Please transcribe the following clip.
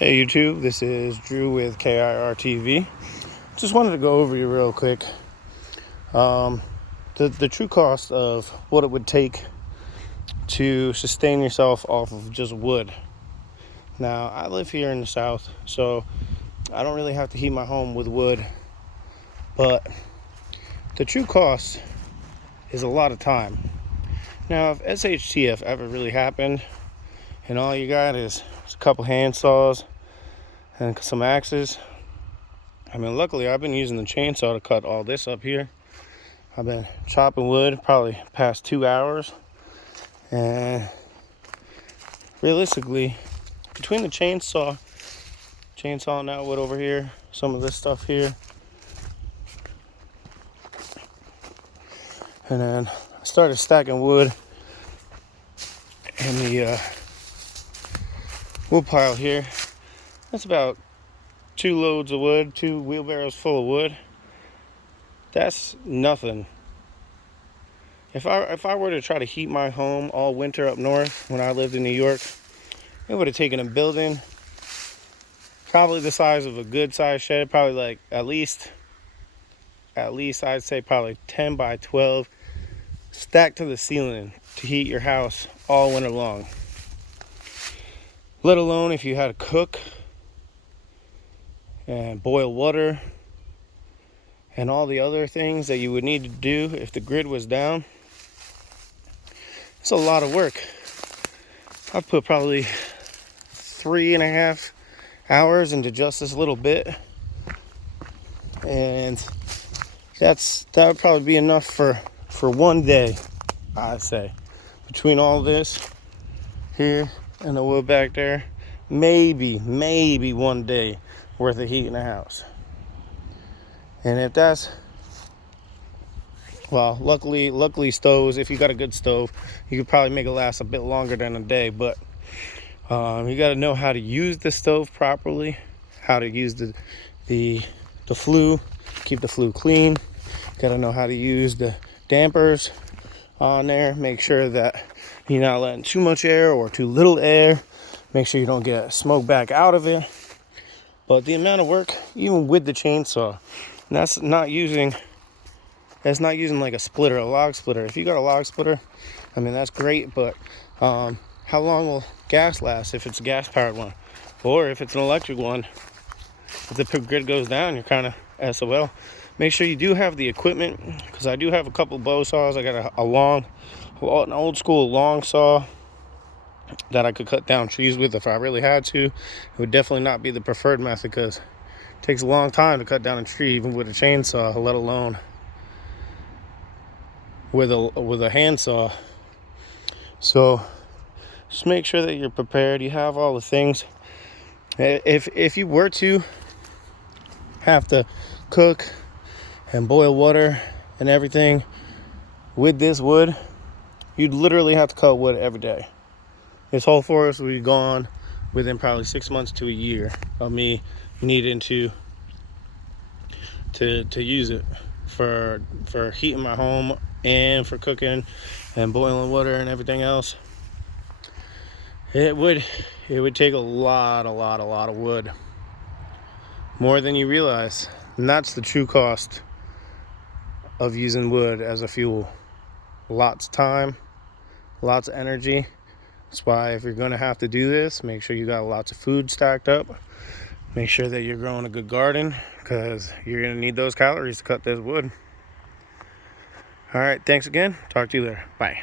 Hey YouTube, this is Drew with KIR TV. Just wanted to go over you real quick. The true cost of what it would take to sustain yourself off of just wood. Now, I live here in the South, so I don't really have to heat my home with wood, but the true cost is a lot of time. Now, if SHTF ever really happened and all you got is a couple hand saws and some axes, I mean, luckily I've been using the chainsaw to cut all this up here. I've been chopping wood probably past 2 hours, and realistically, between the chainsaw and that wood over here, some of this stuff here, and then I started stacking wood in the wood pile here. That's about 2 loads of wood, 2 wheelbarrows full of wood. That's nothing. If I were to try to heat my home all winter up north when I lived in New York, it would have taken a building probably the size of a good size shed, probably like at least I'd say probably 10 by 12 stacked to the ceiling to heat your house all winter long. Let alone if you had to cook and boil water and all the other things that you would need to do if the grid was down. It's a lot of work. I've put probably 3.5 hours into just this little bit, and that would probably be enough for one day, I'd say. Between all this here and the wood back there, maybe 1 day worth of heat in the house. And if that's, well, luckily stoves, if you got a good stove, you could probably make it last a bit longer than a day. But you got to know how to use the stove properly, how to use the flue, keep the flue clean. Got to know how to use the dampers on there. Make sure that you're not letting too much air or too little air. Make sure you don't get smoke back out of it. But the amount of work, even with the chainsaw, and that's not using like a splitter, a log splitter. If you got a log splitter, I mean, that's great, but how long will gas last if it's a gas powered one? Or if it's an electric one, if the grid goes down, you're kind of SOL. Make sure you do have the equipment, because I do have a couple bow saws. I got an old school long saw that I could cut down trees with if I really had to. It would definitely not be the preferred method, because it takes a long time to cut down a tree, even with a chainsaw, let alone with a handsaw. So just make sure that you're prepared. You have all the things. If you were to have to cook and boil water and everything with this wood, you'd literally have to cut wood every day. This whole forest would be gone within probably 6 months to a year of me needing to use it for heating my home and for cooking and boiling water and everything else. It would take a lot of wood, more than you realize. And that's the true cost of using wood as a fuel. Lots of time, lots of energy. That's why if you're going to have to do this, make sure you got lots of food stacked up. Make sure that you're growing a good garden, because you're going to need those calories to cut this wood. All right, thanks again. Talk to you later. Bye.